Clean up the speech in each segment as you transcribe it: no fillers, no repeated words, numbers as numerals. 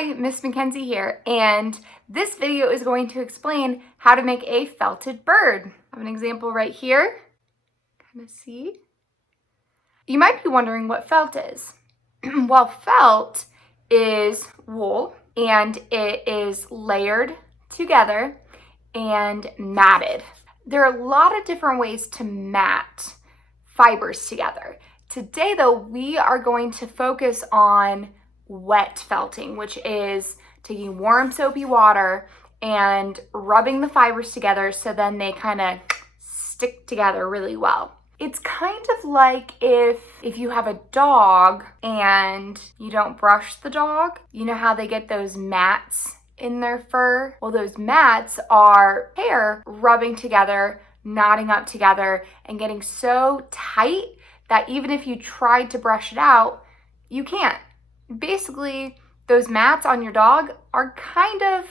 Hi, Miss Mackenzie here, and this video is going to explain how to make a felted bird. I have an example right here. Kind of see? You might be wondering what felt is. Well, felt is wool, and it is layered together and matted. There are a lot of different ways to mat fibers together. Today, though, we are going to focus on wet felting, which is taking warm soapy water and rubbing the fibers together so then they kind of stick together really well. It's kind of like if you have a dog and you don't brush the dog. You know how they get those mats in their fur? Well, those mats are hair rubbing together, knotting up together, and getting so tight that even if you tried to brush it out, you can't. Basically, those mats on your dog are kind of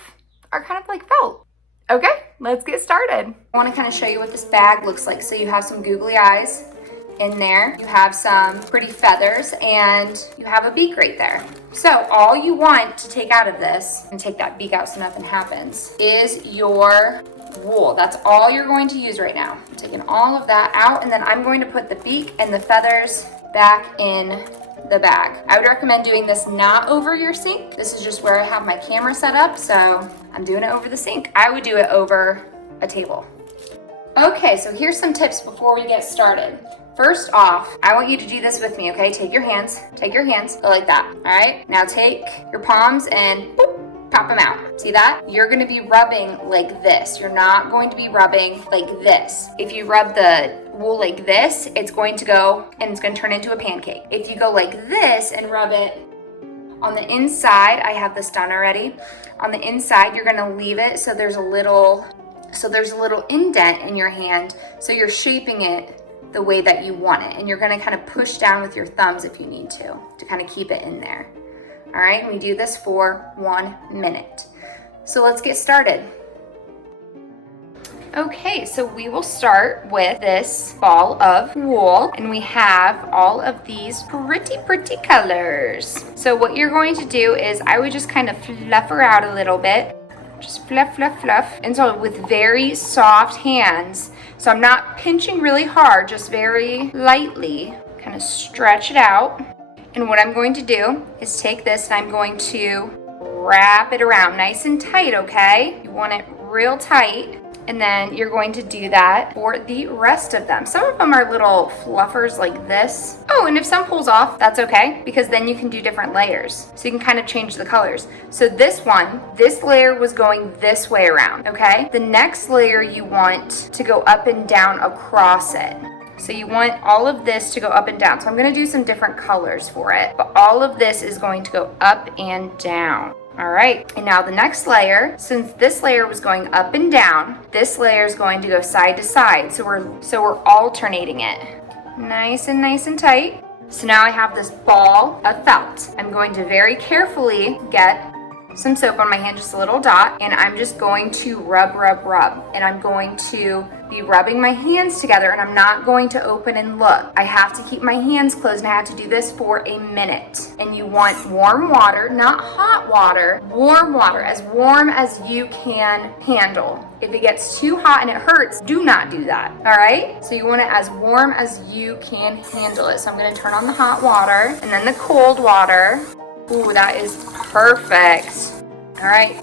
like felt. Okay, let's get started. I want to kind of show you what this bag looks like. So you have some googly eyes in there, you have some pretty feathers, and you have a beak right there. So all you want to take out of this, and take that beak out so nothing happens, is your wool. That's all you're going to use right now. I'm taking all of that out, and then I'm going to put the beak and the feathers back in the bag. I would recommend doing this not over your sink. This is just where I have my camera set up, so I'm doing it over the sink. I would do it over a table. Okay, so here's some tips before we get started. First off, I want you to do this with me, okay? Take your hands, go like that, all right? Now take your palms and boop, pop them out. See that? You're gonna be rubbing like this. You're not going to be rubbing like this. If you rub the wool like this, it's going to go and it's going to turn into a pancake. If you go like this and rub it on the inside, I have this done already. On the inside, you're going to leave it so there's a little indent in your hand, so you're shaping it the way that you want it, and you're going to kind of push down with your thumbs if you need to kind of keep it in there. All right, we do this for 1 minute. So let's get started. Okay, so we will start with this ball of wool, and we have all of these pretty colors. So what you're going to do is I would just kind of fluff her out a little bit. Just fluff. And so with very soft hands, so I'm not pinching really hard, just very lightly, kind of stretch it out. And what I'm going to do is take this and I'm going to wrap it around nice and tight, okay? You want it real tight. And then you're going to do that for the rest of them. Some of them are little fluffers like this. Oh, and if some pulls off, that's okay, because then you can do different layers. So you can kind of change the colors. So this layer was going this way around, okay? The next layer you want to go up and down across it. So you want all of this to go up and down. So I'm gonna do some different colors for it, but all of this is going to go up and down. All right, and now the next layer, since this layer was going up and down, this layer is going to go side to side. So we're alternating it. Nice and tight. So now I have this ball of felt. I'm going to very carefully get some soap on my hand, just a little dot, and I'm just going to rub. And I'm going to be rubbing my hands together, and I'm not going to open and look. I have to keep my hands closed, and I have to do this for a minute. And you want warm water, not hot water, warm water, as warm as you can handle. If it gets too hot and it hurts, do not do that, all right? So you want it as warm as you can handle it. So I'm gonna turn on the hot water and then the cold water. Ooh, that is perfect. All right,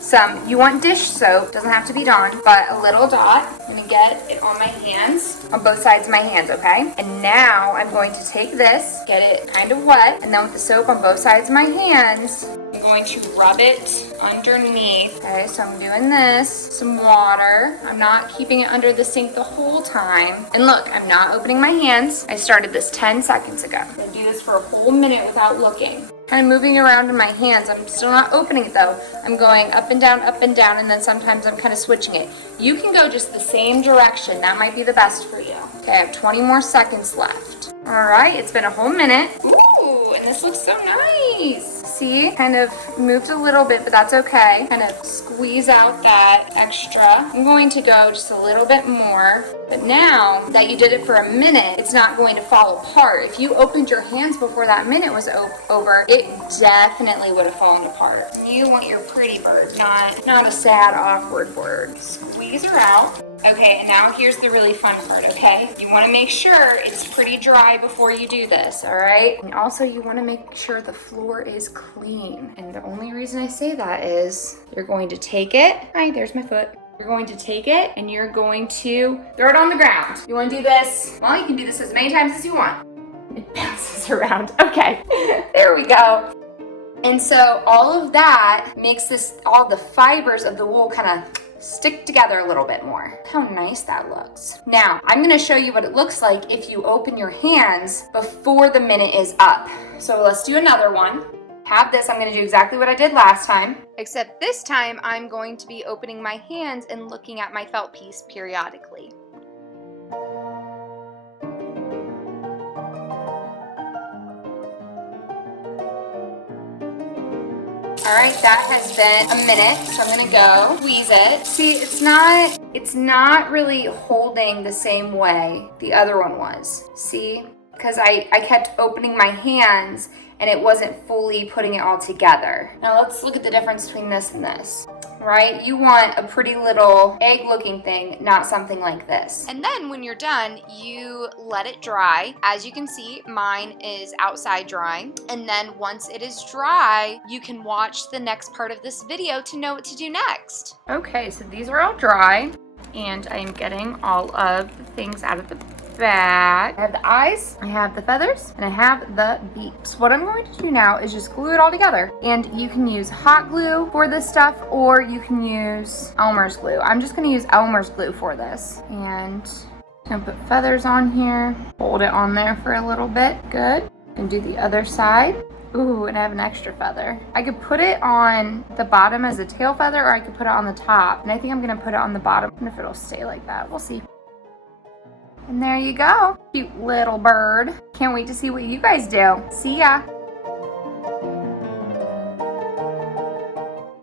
you want dish soap, doesn't have to be Dawn, but a little dot. I'm gonna get it on my hands, on both sides of my hands, okay? And now I'm going to take this, get it kind of wet, and then with the soap on both sides of my hands, I'm going to rub it underneath. Okay, so I'm doing this, some water. I'm not keeping it under the sink the whole time. And look, I'm not opening my hands. I started this 10 seconds ago. I'm gonna do this for a whole minute without looking. Kind of moving around in my hands. I'm still not opening it though. I'm going up and down, and then sometimes I'm kind of switching it. You can go just the same direction. That might be the best for you. Okay, I have 20 more seconds left. All right, it's been a whole minute. Ooh, and this looks so nice. See, kind of moved a little bit, but that's okay. Kind of squeeze out that extra. I'm going to go just a little bit more. But now that you did it for a minute, it's not going to fall apart. If you opened your hands before that minute was over, it definitely would have fallen apart. You want your pretty bird, not a sad, awkward bird. Squeeze her out. Okay, and now here's the really fun part, okay? You want to make sure it's pretty dry before you do this, all right? And also you want to make sure the floor is clean. And the only reason I say that is you're going to take it. Hi, there's my foot. You're going to take it and you're going to throw it on the ground. You want to do this? Well, you can do this as many times as you want. It bounces around. Okay, there we go. And so all of that makes all the fibers of the wool kind of stick together a little bit more. How nice that looks. Now, I'm gonna show you what it looks like if you open your hands before the minute is up. So let's do another one. Have this, I'm gonna do exactly what I did last time, except this time I'm going to be opening my hands and looking at my felt piece periodically. All right, that has been a minute, so I'm gonna go squeeze it. See, it's not really holding the same way the other one was. See, because I kept opening my hands and it wasn't fully putting it all together. Now let's look at the difference between this and this, right? You want a pretty little egg-looking thing, not something like this. And then when you're done, you let it dry. As you can see, mine is outside drying. And then once it is dry, you can watch the next part of this video to know what to do next. Okay, so these are all dry, and I'm getting all of the things out of the back. I have the eyes, I have the feathers, and I have the beaks. What I'm going to do now is just glue it all together. And you can use hot glue for this stuff, or you can use Elmer's glue. I'm just gonna use Elmer's glue for this. And I'm gonna put feathers on here, hold it on there for a little bit. Good. And do the other side. Ooh, and I have an extra feather. I could put it on the bottom as a tail feather, or I could put it on the top. And I think I'm gonna put it on the bottom. And if it'll stay like that, we'll see. And there you go. Cute little bird. Can't wait to see what you guys do. See ya.